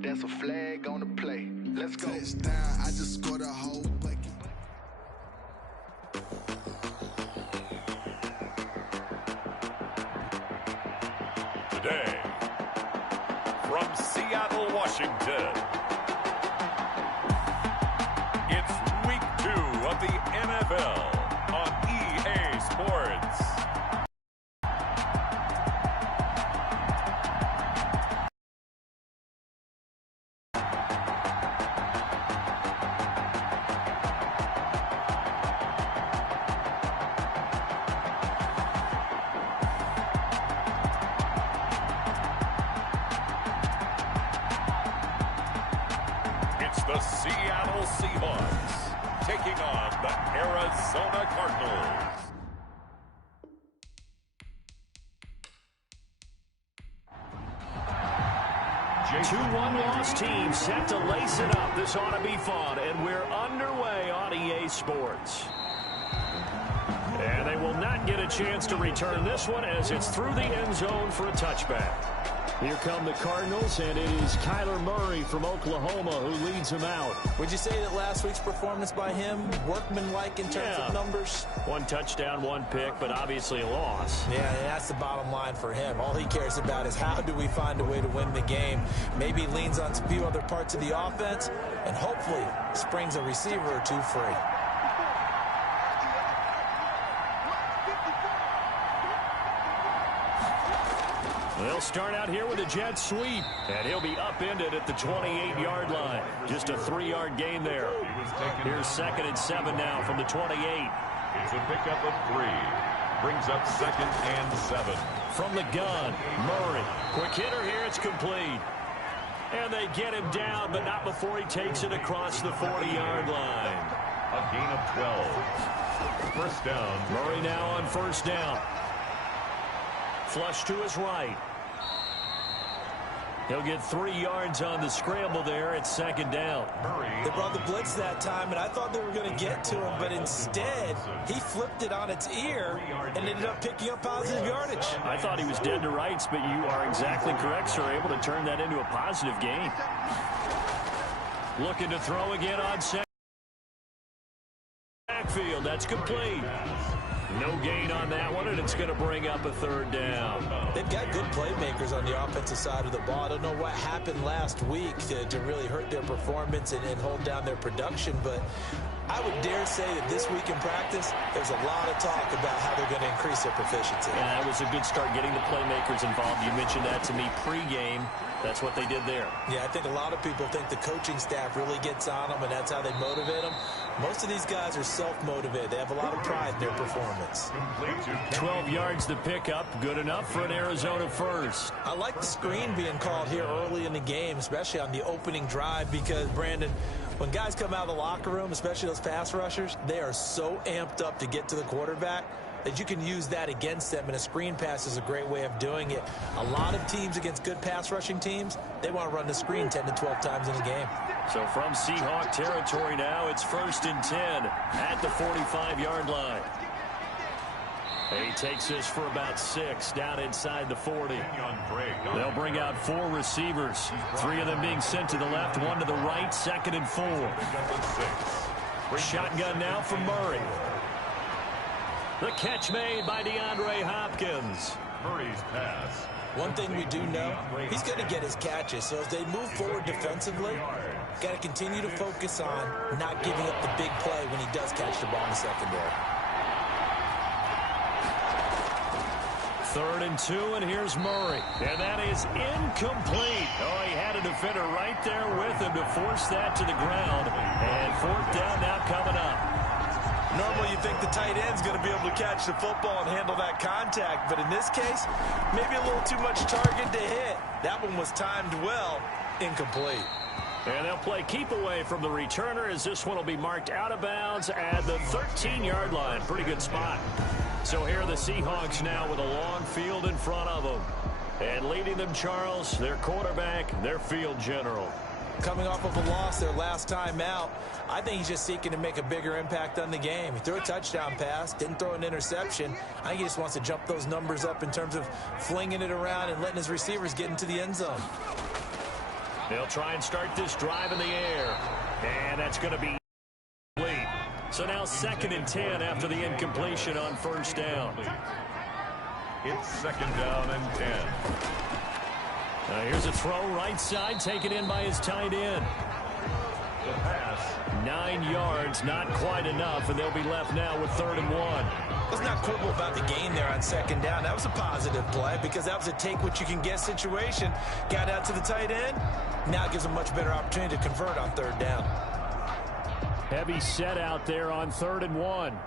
That's a flag on the play. Let's go. Touchdown, I just scored a whole bucket. Today, from Seattle, Washington, it's week 2 of the NFL on EA Sports. The Seattle Seahawks taking on the Arizona Cardinals. Two one-loss teams set to lace it up. This ought to be fun, and we're underway on EA Sports. And they will not get a chance to return this one as it's through the end zone for a touchback. Here come the Cardinals, and it is Kyler Murray from Oklahoma who leads them out. Would you say that last week's performance by him, workmanlike in terms of numbers? 1 touchdown, 1 pick, but obviously a loss. Yeah, and that's the bottom line for him. All he cares about is how do we find a way to win the game. Maybe leans on a few other parts of the offense, and hopefully springs a receiver or two free. They'll start out here with a jet sweep, and he'll be upended at the 28-yard line. Just a 3-yard gain there. Here's 2nd and 7 now from the 28. It's a pickup of 3. Brings up 2nd and 7. From the gun, Murray. Quick hitter here, it's complete. And they get him down, but not before he takes it across the 40-yard line. A gain of 12. First down. Murray now on first down. Flush to his right. He'll get 3 yards on the scramble there at 2nd down. They brought the blitz that time, and I thought they were going to get to him, but instead, he flipped it on its ear and ended up picking up positive yardage. I thought he was dead to rights, but you are exactly correct, sir. Able to turn that into a positive gain. Looking to throw again on second. Backfield, that's complete. No gain on that one, and it's going to bring up a 3rd down. They've got good playmakers on the offensive side of the ball. I don't know what happened last week to really hurt their performance and hold down their production, but I would dare say that this week in practice, there's a lot of talk about how they're going to increase their proficiency. And that was a good start getting the playmakers involved. You mentioned that to me pregame. That's what they did there. Yeah, I think a lot of people think the coaching staff really gets on them, and that's how they motivate them. Most of these guys are self-motivated. They have a lot of pride in their performance. 12 yards to pick up. Good enough for an Arizona first. I like the screen being called here early in the game, especially on the opening drive, because, Brandon, when guys come out of the locker room, especially those pass rushers, they are so amped up to get to the quarterback that you can use that against them, and a screen pass is a great way of doing it. A lot of teams against good pass rushing teams, they want to run the screen 10 to 12 times in a game. So from Seahawk territory now, it's 1st and 10 at the 45-yard line. He takes this for about 6 down inside the 40. They'll bring out 4 receivers, 3 of them being sent to the left, 1 to the right, 2nd and 4. Shotgun now from Murray. The catch made by DeAndre Hopkins. Murray's pass. One thing we do know, he's going to get his catches. So as they move forward defensively, got to continue to focus on not giving up the big play when he does catch the ball in the secondary. 3rd and 2, and here's Murray. And that is incomplete. Oh, he had a defender right there with him to force that to the ground. And 4th down now coming up. Normally you think the tight end's going to be able to catch the football and handle that contact, but in this case, maybe a little too much target to hit. That one was timed well, incomplete. And they'll play keep away from the returner as this one will be marked out of bounds at the 13-yard line. Pretty good spot. So here are the Seahawks now with a long field in front of them. And leading them, Charles, their quarterback, their field general. coming off of a loss their last time out. I think he's just seeking to make a bigger impact on the game. He threw a touchdown pass, didn't throw an interception. I think he just wants to jump those numbers up in terms of flinging it around and letting his receivers get into the end zone. They'll try and start this drive in the air. And that's going to be complete. So now 2nd and 10 after the incompletion on first down. It's 2nd down and 10. Here's a throw right side, taken in by his tight end. The pass. 9 yards, not quite enough, and they'll be left now with 3rd and 1. Let's not quibble about the gain there on 2nd down. That was a positive play because that was a take-what-you-can-get situation. Got out to the tight end. Now it gives a much better opportunity to convert on 3rd down. Heavy set out there on 3rd and 1.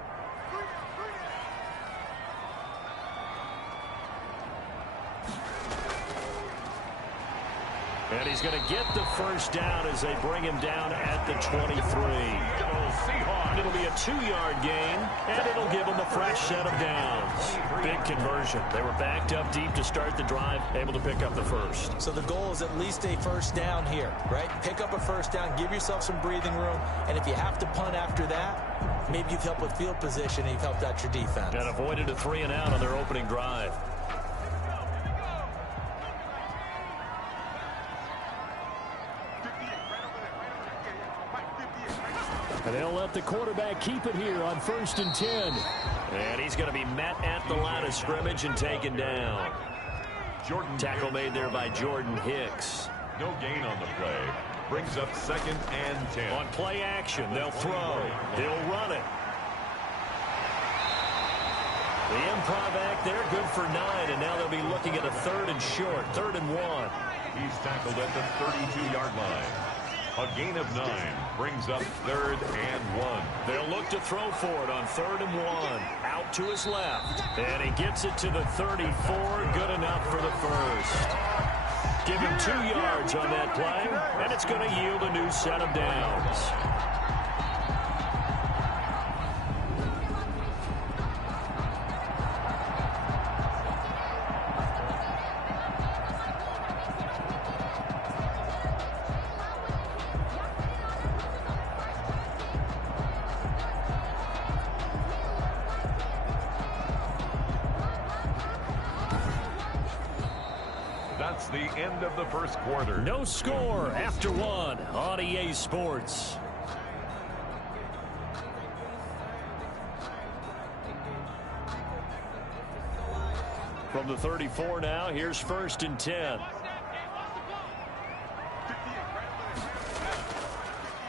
And he's going to get the first down as they bring him down at the 23. It'll be a 2-yard gain, and it'll give them a fresh set of downs. Big conversion. They were backed up deep to start the drive, able to pick up the first. So the goal is at least a first down here, right? Pick up a first down, give yourself some breathing room, and if you have to punt after that, maybe you've helped with field position and you've helped out your defense. And avoided a 3 and out on their opening drive. And they'll let the quarterback keep it here on 1st and 10. And he's going to be met at the line of scrimmage and taken down. Tackle made there by Jordan Hicks. No gain on the play. Brings up 2nd and 10. On play action, they'll throw. He'll run it. The improv act there, good for 9, and now they'll be looking at a 3rd and short, 3rd and 1. He's tackled at the 32-yard line. A gain of 9 brings up 3rd and 1. They'll look to throw for it on 3rd and 1. Out to his left. And he gets it to the 34. Good enough for the first. Give him 2 yards on that play, and it's going to yield a new set of downs. That's the end of the first quarter. No score after 1 on EA Sports. From the 34 now, here's 1st and 10.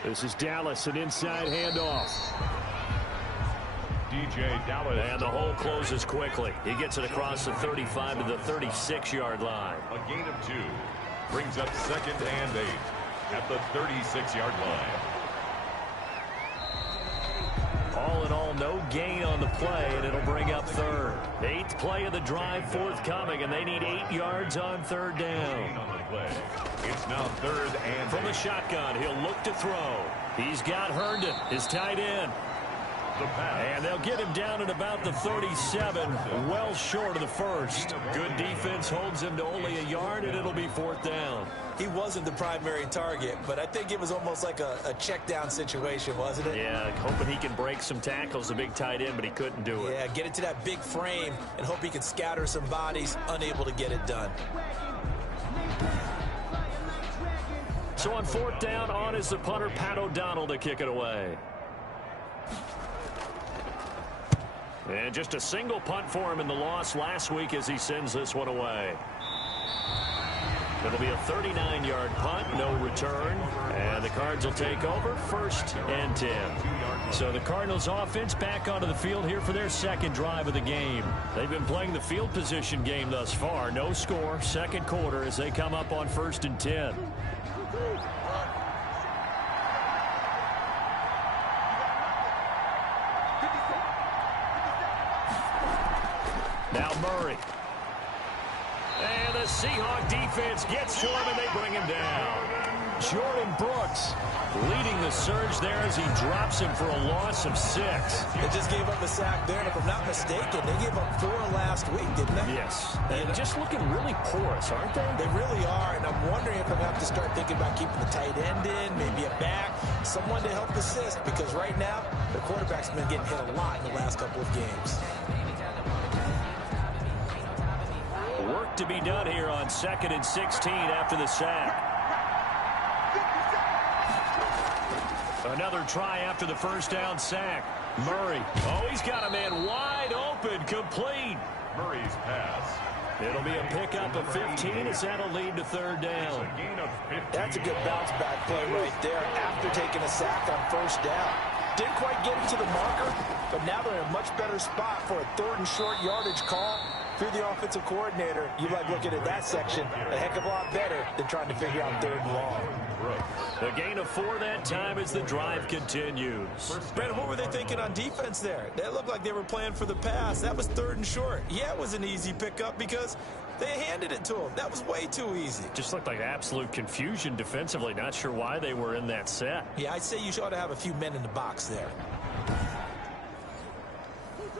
This is Dallas, an inside handoff. DJ Dallas. And the hole closes quickly. He gets it across the 35 to the 36-yard line. A gain of 2 brings up 2nd and 8 at the 36-yard line. All in all, no gain on the play, and it'll bring up 3rd. 8th play of the drive forthcoming, and they need 8 yards on 3rd down. On the play. It's now 3rd and From the shotgun, he'll look to throw. He's got Herndon, his tight end. And they'll get him down at about the 37, well short of the first. Good defense holds him to only a yard, and it'll be 4th down. He wasn't the primary target, but I think it was almost like a check down situation, wasn't it? Yeah, hoping he can break some tackles, the big tight end, but he couldn't do it. Yeah, get it to that big frame and hope he can scatter some bodies, unable to get it done. So on 4th down, on is the punter, Pat O'Donnell, to kick it away. And just a single punt for him in the loss last week as he sends this one away. It'll be a 39-yard punt, no return. And the Cards will take over 1st and 10. So the Cardinals offense back onto the field here for their 2nd drive of the game. They've been playing the field position game thus far. No score, 2nd quarter as they come up on 1st and 10. Now Murray. And the Seahawks defense gets to him, and they bring him down. Jordan Brooks leading the surge there as he drops him for a loss of 6. They just gave up a sack there, and if I'm not mistaken, they gave up 4 last week, didn't they? Yes. And just looking really porous, aren't they? They really are, and I'm wondering if I'm going to have to start thinking about keeping the tight end in, maybe a back, someone to help assist, because right now, the quarterback's been getting hit a lot in the last couple of games. Work to be done here on 2nd and 16 after the sack. Another try after the first down sack. Murray. Oh, he's got a man wide open, complete. Murray's pass. It'll be a pickup of 15 as that'll lead to 3rd down. That's a good bounce back play right there after taking a sack on 1st down. Didn't quite get it to the marker, but now they're in a much better spot for a 3rd and short yardage call. If you're the offensive coordinator, you like looking at that section a heck of a lot better than trying to figure out 3rd and long. A gain of 4 that time as the drive continues. Brandon, what were they thinking on defense there? That looked like they were playing for the pass. That was 3rd and short. Yeah, it was an easy pickup because they handed it to him. That was way too easy. Just looked like absolute confusion defensively. Not sure why they were in that set. Yeah, I'd say you ought to have a few men in the box there.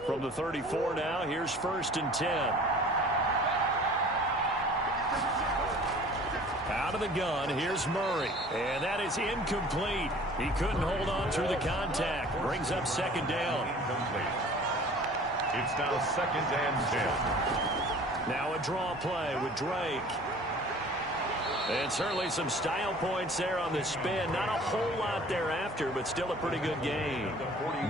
From the 34 now, here's 1st and 10. Out of the gun, here's Murray. And that is incomplete. He couldn't hold on through the contact. Brings up 2nd down. It's now 2nd and 10. Now a draw play with Drake. And certainly some style points there on the spin. Not a whole lot thereafter, but still a pretty good game.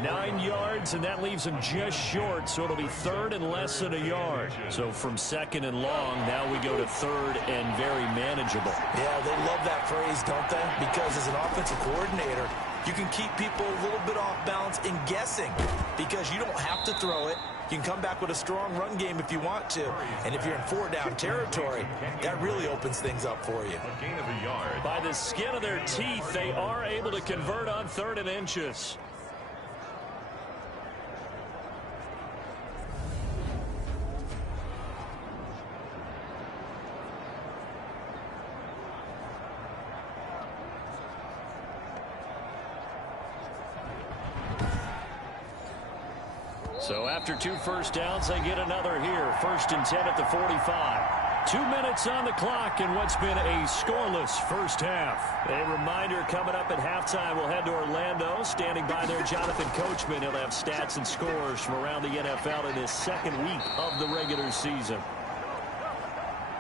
9 yards, and that leaves him just short, so it'll be 3rd and less than a yard. So from 2nd and long, now we go to 3rd and very manageable. Yeah, they love that phrase, don't they? Because as an offensive coordinator, you can keep people a little bit off balance and guessing because you don't have to throw it. You can come back with a strong run game if you want to. And if you're in 4-down territory, that really opens things up for you. A gain of a yard. By the skin of their teeth, they are able to convert on 3rd and inches. So after 2 first downs, they get another here. 1st and 10 at the 45. 2 minutes on the clock in what's been a scoreless first half. A reminder coming up at halftime, we'll head to Orlando. Standing by there, Jonathan Coachman. He'll have stats and scores from around the NFL in his 2nd week of the regular season.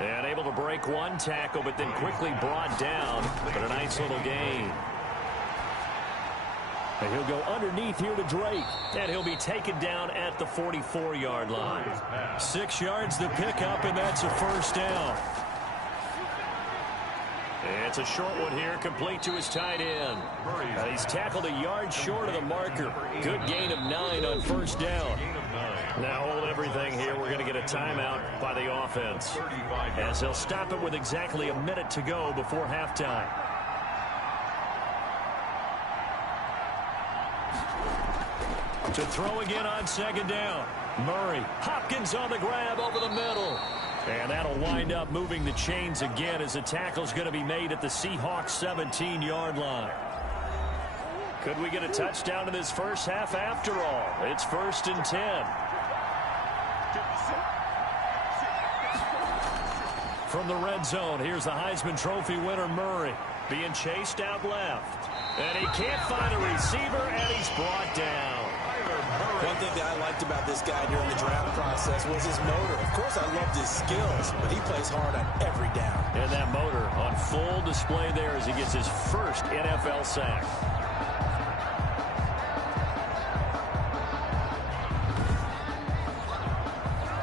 And able to break 1 tackle, but then quickly brought down. But a nice little gain. And he'll go underneath here to Drake. And he'll be taken down at the 44-yard line. 6 yards to pick up, and that's a 1st down. It's a short one here, complete to his tight end. He's tackled a yard short of the marker. Good gain of 9 on 1st down. Now hold everything here. We're going to get a timeout by the offense, as they'll stop it with exactly a minute to go before halftime. To throw again on 2nd down. Murray. Hopkins on the grab over the middle. And that'll wind up moving the chains again as the tackle's going to be made at the Seahawks 17-yard line. Could we get a touchdown in this first half after all? It's 1st and 10. From the red zone, here's the Heisman Trophy winner Murray. Being chased out left. And he can't find a receiver, and he's brought down. One thing that I liked about this guy during the draft process was his motor. Of course, I loved his skills, but he plays hard on every down. And that motor on full display there as he gets his first NFL sack.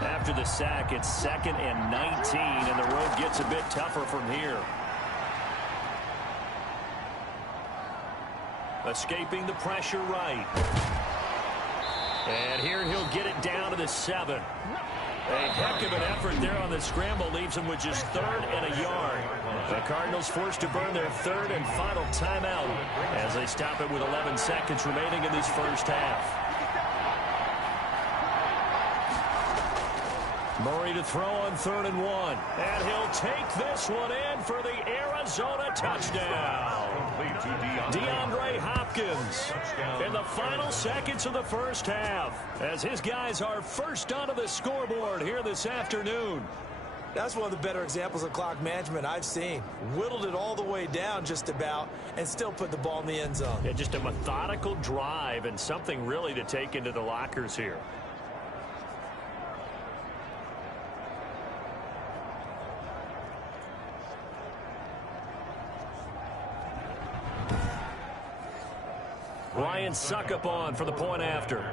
After the sack, it's 2nd and 19, and the road gets a bit tougher from here. Escaping the pressure right. And here he'll get it down to the 7. A heck of an effort there on the scramble leaves him with just 3rd and a yard. The Cardinals forced to burn their 3rd and final timeout as they stop it with 11 seconds remaining in this first half. Murray to throw on 3rd and 1. And he'll take this one in for the Arizona touchdown. DeAndre Hopkins in the final seconds of the first half as his guys are first onto the scoreboard here this afternoon. That's one of the better examples of clock management I've seen. Whittled it all the way down just about and still put the ball in the end zone. Yeah, just a methodical drive and something really to take into the lockers here. Ryan Suckup on for the point after.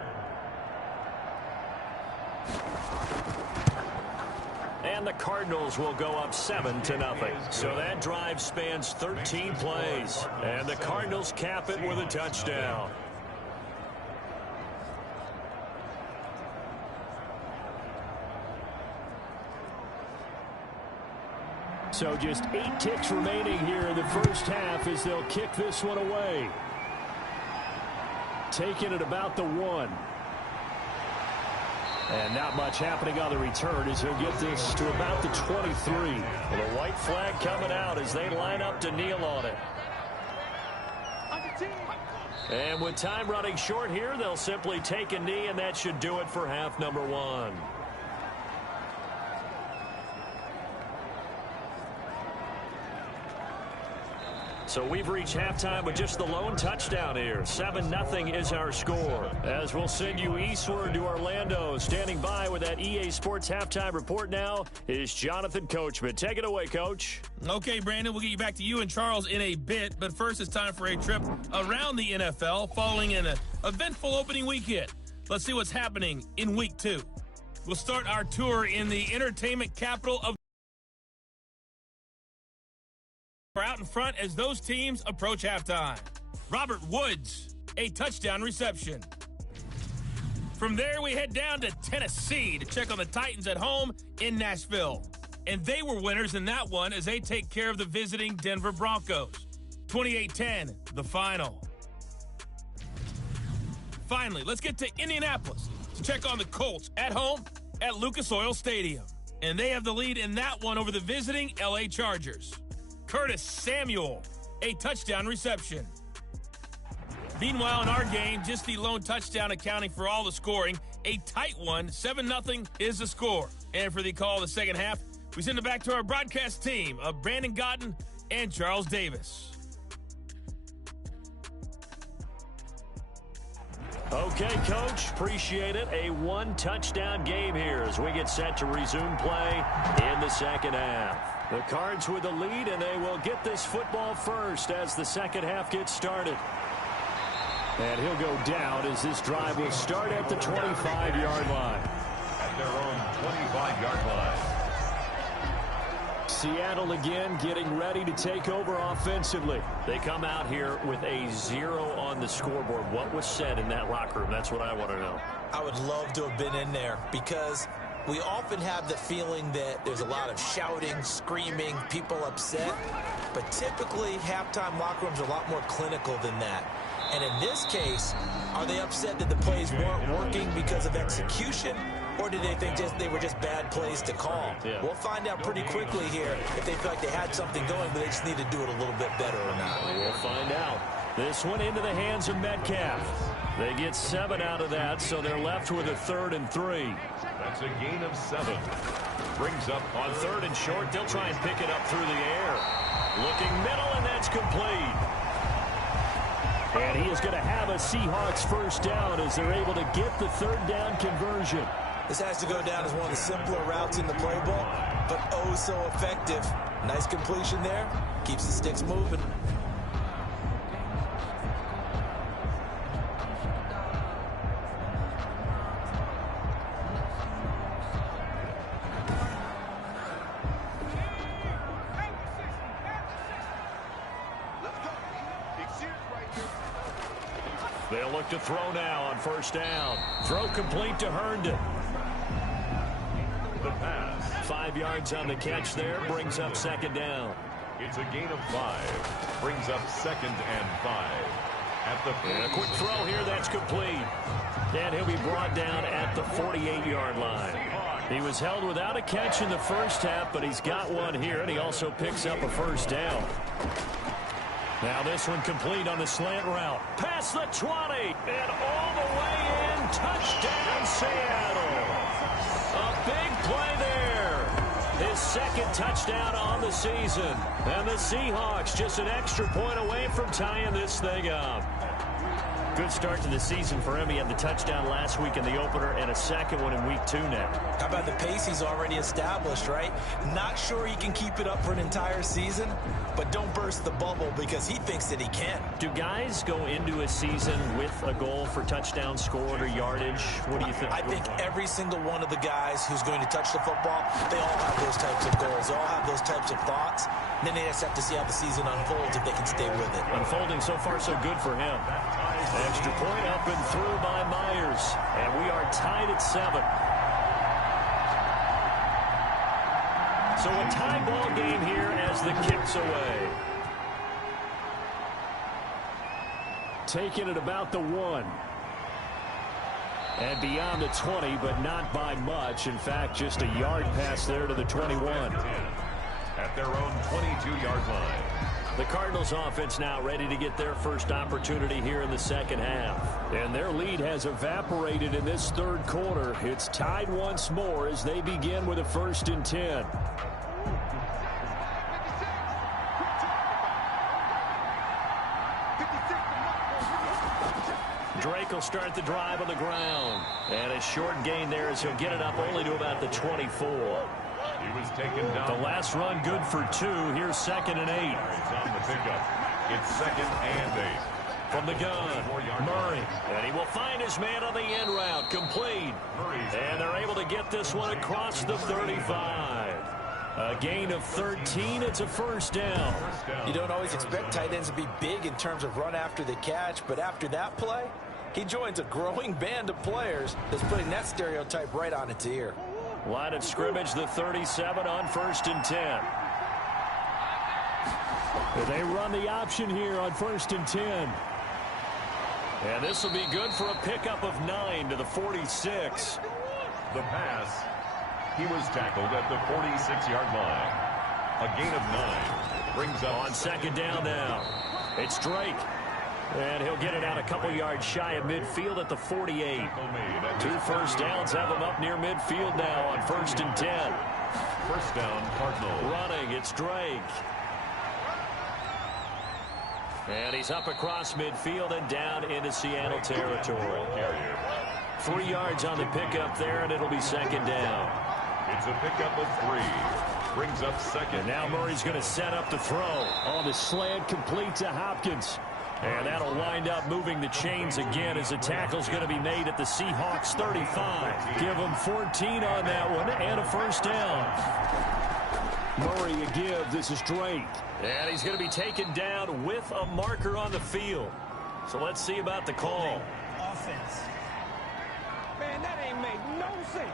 And the Cardinals will go up 7-0. So that drive spans 13 plays. And the Cardinals cap it with a touchdown. So just 8 ticks remaining here in the first half as they'll kick this one away. Taking it about the 1. And not much happening on the return as he'll get this to about the 23. Well, the white flag coming out as they line up to kneel on it. And with time running short here, they'll simply take a knee, and that should do it for half number 1. So we've reached halftime with just the lone touchdown here. 7-0 is our score. As we'll send you eastward to Orlando. Standing by with that EA Sports halftime report now is Jonathan Coachman. Take it away, Coach. Okay, Brandon, we'll get you back to you and Charles in a bit. But first, it's time for a trip around the NFL following an eventful opening weekend. Let's see what's happening in Week 2. We'll start our tour in the entertainment capital of out in front as those teams approach halftime. Robert Woods, a touchdown reception. From there, we head down to Tennessee to check on the Titans at home in Nashville. And they were winners in that one as they take care of the visiting Denver Broncos. 28-10, the final. Finally, let's get to Indianapolis to check on the Colts at home at Lucas Oil Stadium. And they have the lead in that one over the visiting LA Chargers. Curtis Samuel, a touchdown reception. Meanwhile, in our game, just the lone touchdown accounting for all the scoring. A tight one, 7-0 is the score. And for the call of the second half, we send it back to our broadcast team of Brandon Gotten and Charles Davis. Okay, Coach, appreciate it. A one-touchdown game here as we get set to resume play in the second half. The Cards with the lead, and they will get this football first as the second half gets started. And he'll go down as this drive will start at the 25-yard line. At their own 25-yard line. Seattle again getting ready to take over offensively. They come out here with a 0 on the scoreboard. What was said in that locker room? That's what I want to know. I would love to have been in there because we often have the feeling that there's a lot of shouting, screaming, people upset. But typically, halftime locker rooms are a lot more clinical than that. And in this case, are they upset that the plays weren't working because of execution? Or did they think they were just bad plays to call? Yeah. We'll find out pretty quickly here if they feel like they had something going, but they just need to do it a little bit better or not. We'll find out. This one into the hands of Metcalf. They get 7 out of that, so they're left with a 3rd and 3. That's a gain of 7. Brings up On 3rd and short, they'll try and pick it up through the air. Looking middle, and that's complete. And he is going to have a Seahawks first down as they're able to get the 3rd down conversion. This has to go down as one of the simpler routes in the playbook, but oh so effective. Nice completion there. Keeps the sticks moving. They'll look to throw now on first down. Throw complete to Herndon. the pass. 5 yards on the catch there. Brings up 2nd down. It's a gain of 5. Brings up 2nd and 5. At the and a quick throw here. That's complete. And he'll be brought down at the 48-yard line. He was held without a catch in the first half, but he's got one here, and he also picks up a first down. Now this one complete on the slant route. Past the 20, and all the way in. Touchdown, Seattle. A big play there. His second touchdown on the season. And the Seahawks just an extra point away from tying this thing up. Good start to the season for him. He had the touchdown last week in the opener and a second one in week 2 now. How about the pace he's already established, right? Not sure he can keep it up for an entire season, but don't burst the bubble because he thinks that he can. Do guys go into a season with a goal for touchdown scored or yardage? What do you think? I think every single one of the guys who's going to touch the football, they all have those types of goals. They all have those types of thoughts. And then they just have to see how the season unfolds if they can stay with it. Unfolding so far so good for him. Extra point up and through by Myers. And we are tied at 7. So a tie ball game here as the kick's away. Taking it about the 1. And beyond the 20, but not by much. In fact, just a yard pass there to the 21. At their own 22-yard line. The Cardinals offense now ready to get their first opportunity here in the second half. And their lead has evaporated in this third quarter. It's tied once more as they begin with a 1st and 10. Drake will start the drive on the ground. And a short gain there as he'll get it up only to about the 24. He was taken down. The last run good for 2. Here's 2nd and 8. It's on the pickup. It's 2nd and 8. From the gun, Murray. And he will find his man on the end route. Complete. And they're able to get this one across the 35. A gain of 13. It's a first down. You don't always expect tight ends to be big in terms of run after the catch, but after that play, he joins a growing band of players that's putting that stereotype right on its ear. Line of scrimmage, the 37 on 1st and 10. They run the option here on 1st and 10. And this will be good for a pickup of 9 to the 46. The pass. He was tackled at the 46-yard line. A gain of 9. Brings up on 2nd down now. It's Drake. And he'll get it out a couple yards shy of midfield at the 48. 2 first downs have him up near midfield now on 1st and 10. First down, Cardinals. Running, it's Drake. And he's up across midfield and down into Seattle territory. 3 yards on the pickup there, and it'll be 2nd down. It's a pickup of 3. Brings up 2nd. And now Murray's going to set up the throw. On the slant, complete to Hopkins. And that'll wind up moving the chains again as the tackle's going to be made at the Seahawks 35. Give them 14 on that one and a first down. Murray a give. This is Drake. And he's going to be taken down with a marker on the field. So let's see about the call. Offense. Man, that ain't make no sense.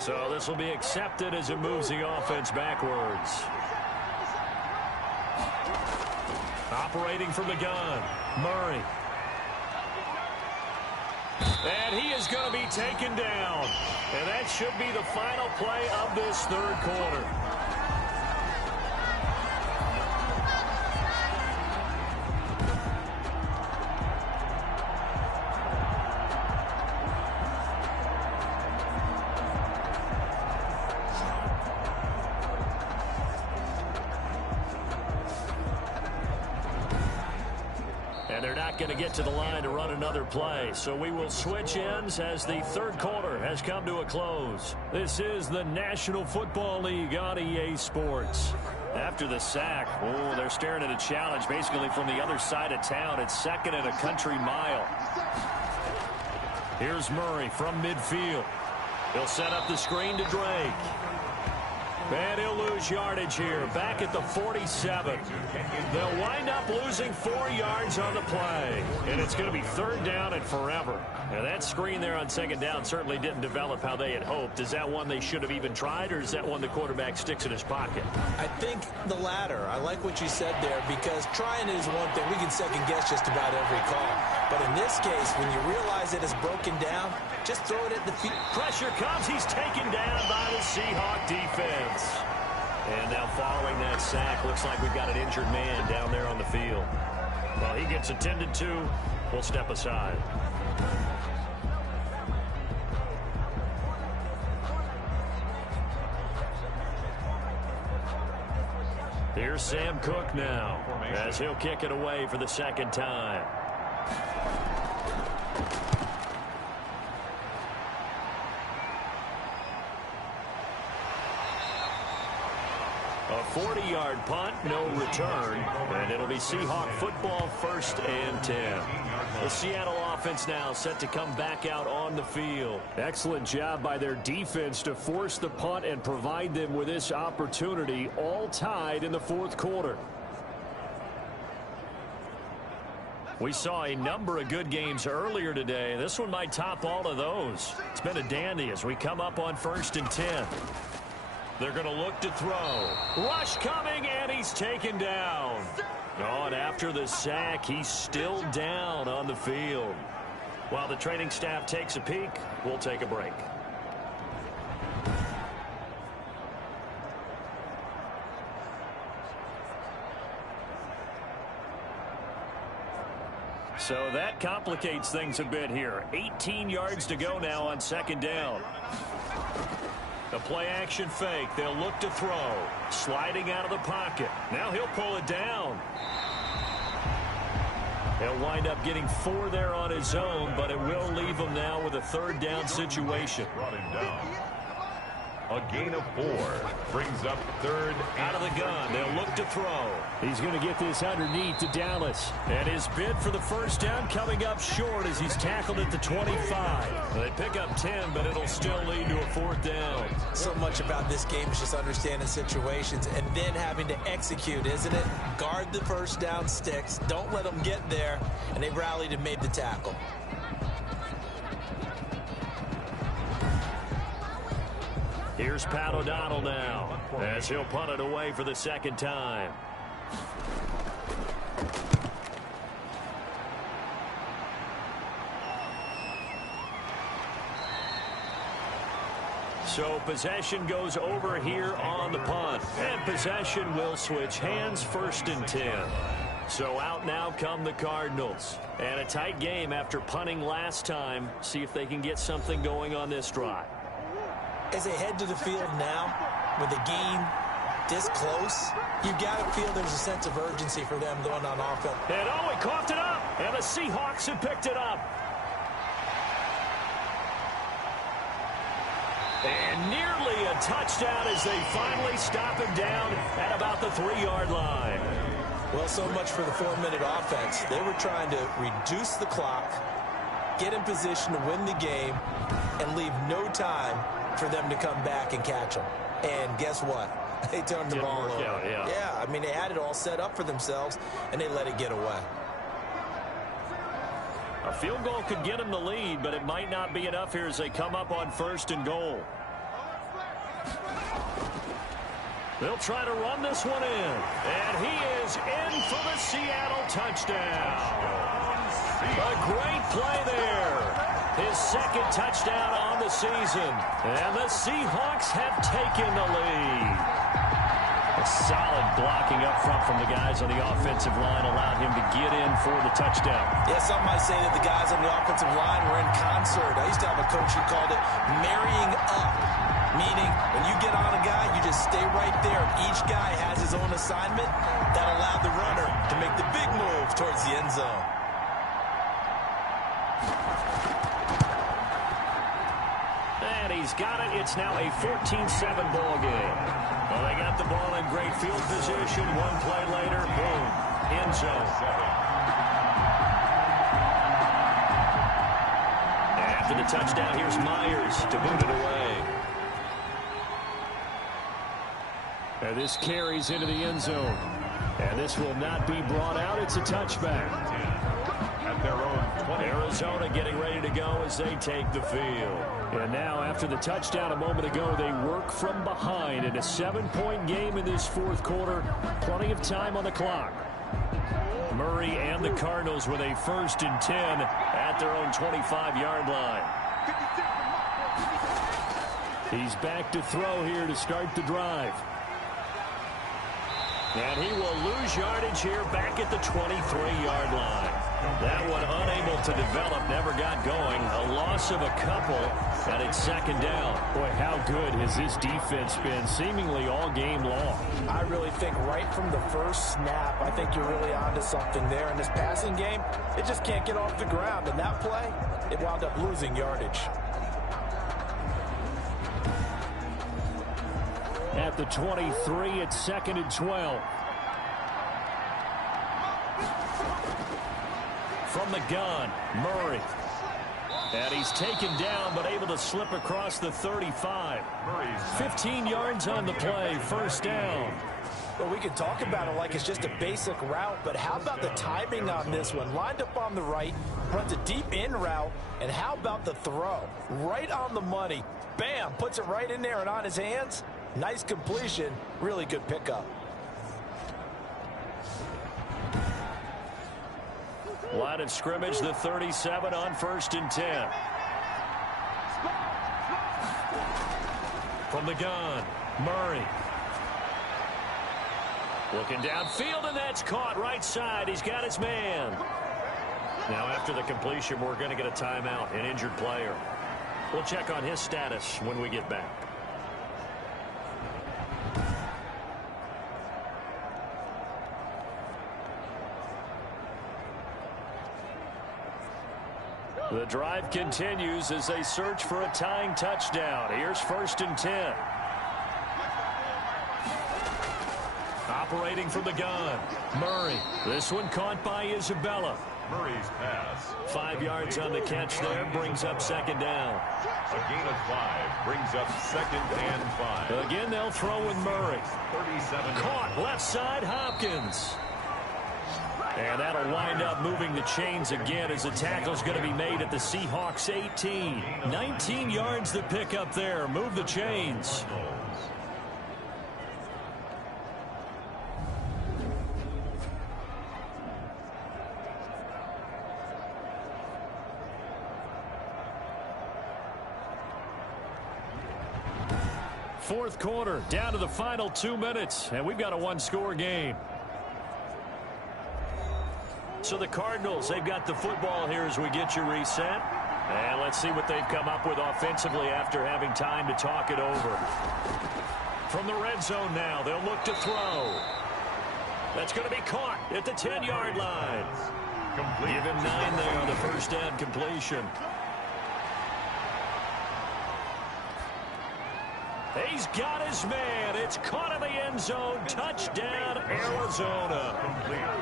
So this will be accepted as it moves the offense backwards. Operating from the gun, Murray. And he is going to be taken down. And that should be the final play of this third quarter. They're not going to get to the line to run another play. So we will switch ends as the third quarter has come to a close. This is the National Football League on EA Sports. After the sack, they're staring at a challenge basically from the other side of town. It's 2nd and a country mile. Here's Murray from midfield. He'll set up the screen to Drake. And he'll lose yardage here, back at the 47. They'll wind up losing 4 yards on the play. And it's going to be 3rd down and forever. Now that screen there on 2nd down certainly didn't develop how they had hoped. Is that one they should have even tried, or is that one the quarterback sticks in his pocket? I think the latter. I like what you said there, because trying is one thing. We can second guess just about every call. But in this case, when you realize it is broken down, Just throw it at the feet. Pressure comes. He's taken down by the Seahawk defense. And now following that sack, looks like we've got an injured man down there on the field. Well, he gets attended to. We'll step aside. Here's Sam Cook now, as he'll kick it away for the second time. A 40-yard punt, no return, and it'll be Seahawk football, 1st and 10. The Seattle offense now set to come back out on the field. Excellent job by their defense to force the punt and provide them with this opportunity, all tied in the 4th quarter. We saw a number of good games earlier today. This one might top all of those. It's been a dandy as we come up on 1st and 10. They're going to look to throw. Rush coming, and he's taken down. Oh, and after the sack, he's still down on the field. While the training staff takes a peek, we'll take a break. So that complicates things a bit here. 18 yards to go now on 2nd down. A play-action fake. They'll look to throw. Sliding out of the pocket. Now he'll pull it down. He'll wind up getting 4 there on his own, but it will leave him now with a 3rd down situation. Brought him down. A gain of 4 brings up 3rd out of the gun. They'll look to throw. He's going to get this underneath to Dallas. And his bid for the 1st down coming up short as he's tackled at the 25. They pick up 10, but it'll still lead to a 4th down. So much about this game is just understanding situations and then having to execute, isn't it? Guard the 1st down sticks. Don't let them get there. And they rallied and made the tackle. Here's Pat O'Donnell now, as he'll punt it away for the 2nd time. So possession goes over here on the punt. And possession will switch hands, 1st and 10. So out now come the Cardinals. And a tight game after punting last time. See if they can get something going on this drive. As they head to the field now, with the game this close, you've got to feel there's a sense of urgency for them going on offense. And oh, he coughed it up, and the Seahawks have picked it up. And nearly a touchdown as they finally stop him down at about the 3-yard line. Well, so much for the 4-minute offense. They were trying to reduce the clock, get in position to win the game, and leave no time for them to come back and catch them. And guess what? They turned the ball over. Yeah, I mean, they had it all set up for themselves, and they let it get away. A field goal could get them the lead, but it might not be enough here as they come up on 1st and goal. They'll try to run this one in. And he is in for the Seattle touchdown. A great play there. His 2nd touchdown on the season. And the Seahawks have taken the lead. A solid blocking up front from the guys on the offensive line allowed him to get in for the touchdown. Yeah, some might say that the guys on the offensive line were in concert. I used to have a coach who called it marrying up, meaning when you get on a guy, you just stay right there. Each guy has his own assignment that allowed the runner to make the big move towards the end zone. And he's got it. It's now a 14-7 ball game. Well, they got the ball in great field position. One play later, boom, end zone. After the touchdown, here's Myers to boot it away. And this carries into the end zone. And this will not be brought out. It's a touchback. At their own 20. Arizona getting ready to go as they take the field. And now after the touchdown a moment ago, they work from behind in a 7-point game in this 4th quarter. Plenty of time on the clock. Murray and the Cardinals with a 1st and 10 at their own 25-yard line. He's back to throw here to start the drive. And he will lose yardage here back at the 23-yard line. That one unable to develop, never got going. A loss of a couple, and it's second down. Boy, how good has this defense been seemingly all game long? I really think right from the first snap, I think you're really onto something there. In this passing game, it just can't get off the ground. And that play, it wound up losing yardage. At the 23, it's second and 12. From the gun, Murray. And he's taken down, but able to slip across the 35. 15 yards on the play, first down. Well, we can talk about it like it's just a basic route, but how about the timing on this one? Lined up on the right, runs a deep in route, and how about the throw? Right on the money. Bam, puts it right in there and on his hands. Nice completion, really good pickup. Line of scrimmage, the 37 on 1st and 10. From the gun, Murray. Looking downfield, and that's caught right side. He's got his man. Now after the completion, we're going to get a timeout, an injured player. We'll check on his status when we get back. The drive continues as they search for a tying touchdown. Here's 1st and 10. Operating from the gun, Murray. This one caught by Isabella. Murray's pass. 5 yards on the catch there, brings up second down. A gain of 5 brings up 2nd and 5. Again, they'll throw with Murray. 37. Caught left side, Hopkins. And that'll wind up moving the chains again as the tackle's going to be made at the Seahawks 18. 19 yards to pick up there. Move the chains. Fourth quarter, down to the final 2 minutes, and we've got a one-score game. So the Cardinals, they've got the football here as we get you reset. And let's see what they've come up with offensively after having time to talk it over. From the red zone now, they'll look to throw. That's going to be caught at the 10-yard line. Give him 9 there on the first down completion. He's got his man. It's caught in the end zone. Touchdown, Arizona.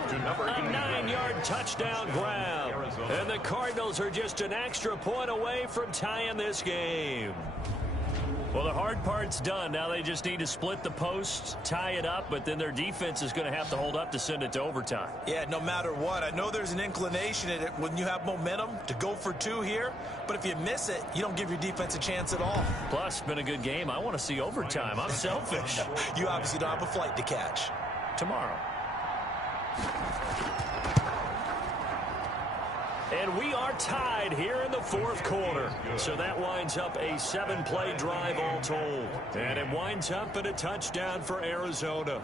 A 9-yard touchdown grab. And the Cardinals are just an extra point away from tying this game. Well, the hard part's done. Now they just need to split the posts, tie it up, but then their defense is going to have to hold up to send it to overtime. Yeah, no matter what. I know there's an inclination in it when you have momentum to go for 2 here, but if you miss it, you don't give your defense a chance at all. Plus, it's been a good game. I want to see overtime. I'm selfish. You obviously don't have a flight to catch. Tomorrow. And we are tied here in the fourth quarter. So that winds up a 7-play drive all told. And it winds up in a touchdown for Arizona.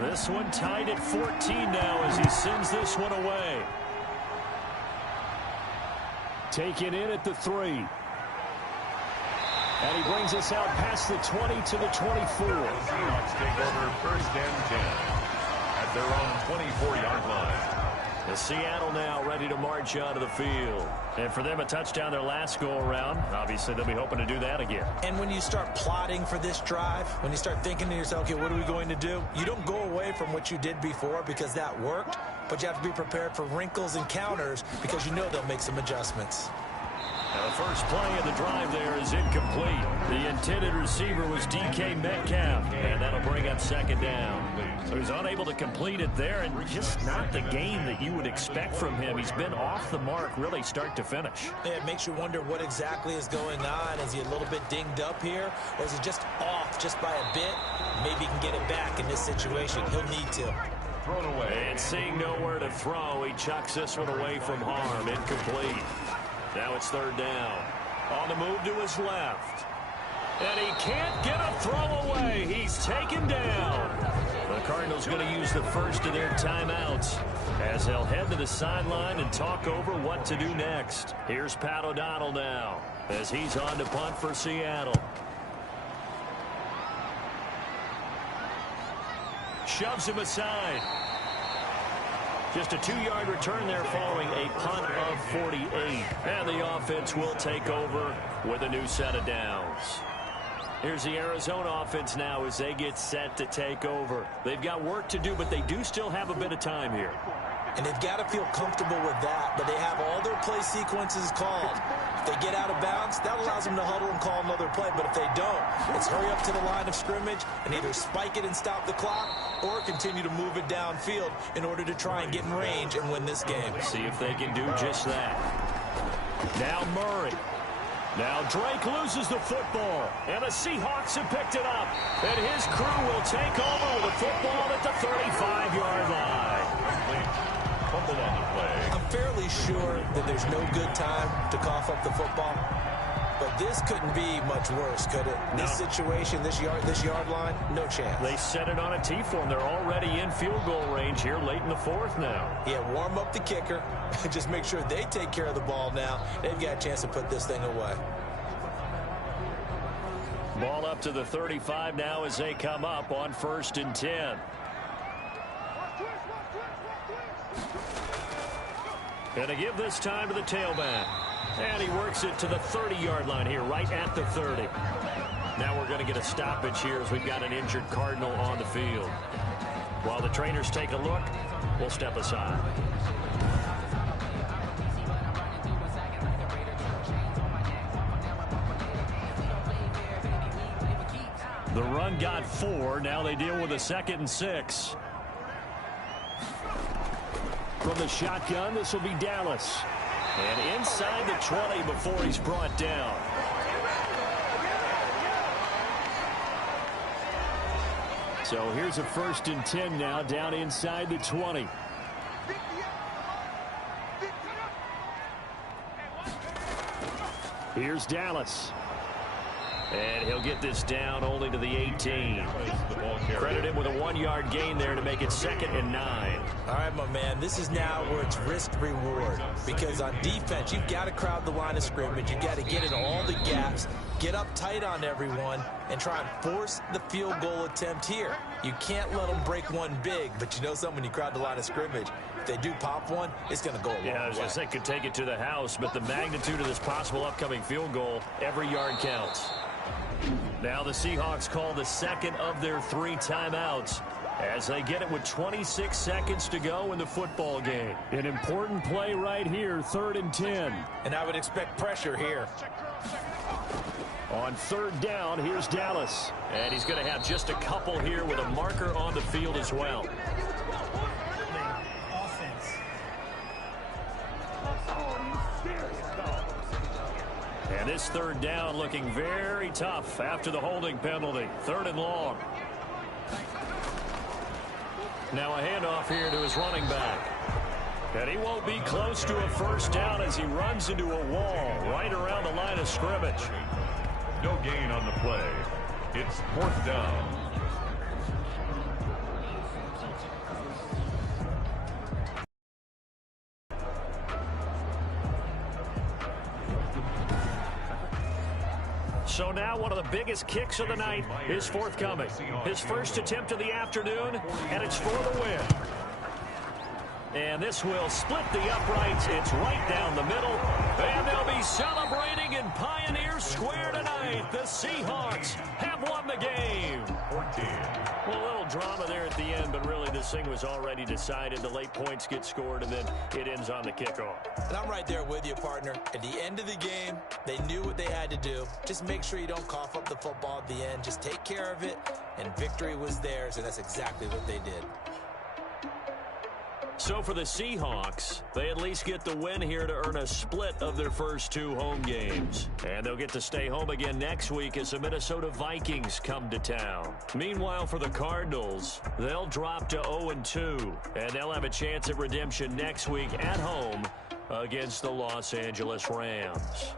This one tied at 14 now as he sends this one away. Taken in at the 3. And he brings us out past the 20 to the 24. The Seahawks take over 1st and 10 at their own 24-yard line. The Seattle now ready to march onto the field. And for them, a touchdown their last go-around. Obviously, they'll be hoping to do that again. And when you start plotting for this drive, when you start thinking to yourself, okay, what are we going to do? You don't go away from what you did before because that worked, but you have to be prepared for wrinkles and counters because you know they'll make some adjustments. The first play of the drive there is incomplete. The intended receiver was DK Metcalf, and that'll bring up second down. So he's unable to complete it there, and just not the game that you would expect from him. He's been off the mark really start to finish. Yeah, it makes you wonder what exactly is going on. Is he a little bit dinged up here, or is he just off just by a bit? Maybe he can get it back in this situation. He'll need to. Thrown away. And seeing nowhere to throw, he chucks this one away from harm. Incomplete. Now it's third down. On the move to his left. And he can't get a throw away. He's taken down. The Cardinals going to use the first of their timeouts as they'll head to the sideline and talk over what to do next. Here's Pat O'Donnell now as he's on to punt for Seattle. Shoves him aside. Just a 2-yard return there following a punt of 48. And the offense will take over with a new set of downs. Here's the Arizona offense now as they get set to take over. They've got work to do, but they do still have a bit of time here. And they've got to feel comfortable with that, but they have all their play sequences called. If they get out of bounds, that allows them to huddle and call another play. But if they don't, it's hurry up to the line of scrimmage and either spike it and stop the clock or continue to move it downfield in order to try and get in range and win this game. See if they can do just that. Now Murray. Now Drake loses the football, and the Seahawks have picked it up. And his crew will take over with a football at the 35-yard line. Fumble on the play. I'm fairly sure that there's no good time to cough up the football, but this couldn't be much worse, could it? No. This situation, this yard line, no chance. They set it on a T-form. They're already in field goal range here late in the fourth now. Yeah, warm up the kicker. Just make sure they take care of the ball now. They've got a chance to put this thing away. Ball up to the 35 now as they come up on 1st and 10. And to give this time to the tailback. And he works it to the 30-yard line here, right at the 30. Now we're going to get a stoppage here as we've got an injured Cardinal on the field. While the trainers take a look, we'll step aside. The run got 4. Now they deal with a 2nd and 6. From the shotgun, this will be Dallas. And inside the 20 before he's brought down. So here's a 1st and 10 now, down inside the 20. Here's Dallas. And he'll get this down only to the 18. Credit him with a 1-yard gain there to make it 2nd and 9. All right, my man, this is now where it's risk-reward. Because on defense, you've got to crowd the line of scrimmage. You've got to get in all the gaps, get up tight on everyone, and try and force the field goal attempt here. You can't let them break one big, but you know something, when you crowd the line of scrimmage, if they do pop one, it's going to go a long way. Yeah, I was going to say, could take it to the house, but the magnitude of this possible upcoming field goal, every yard counts. Now the Seahawks call the 2nd of their 3 timeouts as they get it with 26 seconds to go in the football game. An important play right here, 3rd and 10. And I would expect pressure here. On 3rd down, here's Dallas. And he's going to have just a couple here with a marker on the field as well. And this 3rd down looking very tough after the holding penalty. 3rd and long. Now a handoff here to his running back. And he won't be close to a 1st down as he runs into a wall right around the line of scrimmage. No gain on the play. It's 4th down. So now one of the biggest kicks of the night is forthcoming. His first attempt of the afternoon, and it's for the win. And this will split the uprights. It's right down the middle. And they'll be celebrating in Pioneer Square tonight. The Seahawks have won the game. 14. Well, a little drama there at the end, but really this thing was already decided. The late points get scored, and then it ends on the kickoff. And I'm right there with you, partner. At the end of the game, they knew what they had to do. Just make sure you don't cough up the football at the end. Just take care of it, and victory was theirs, and that's exactly what they did. So for the Seahawks, they at least get the win here to earn a split of their first 2 home games. And they'll get to stay home again next week as the Minnesota Vikings come to town. Meanwhile, for the Cardinals, they'll drop to 0-2, and they'll have a chance at redemption next week at home against the Los Angeles Rams.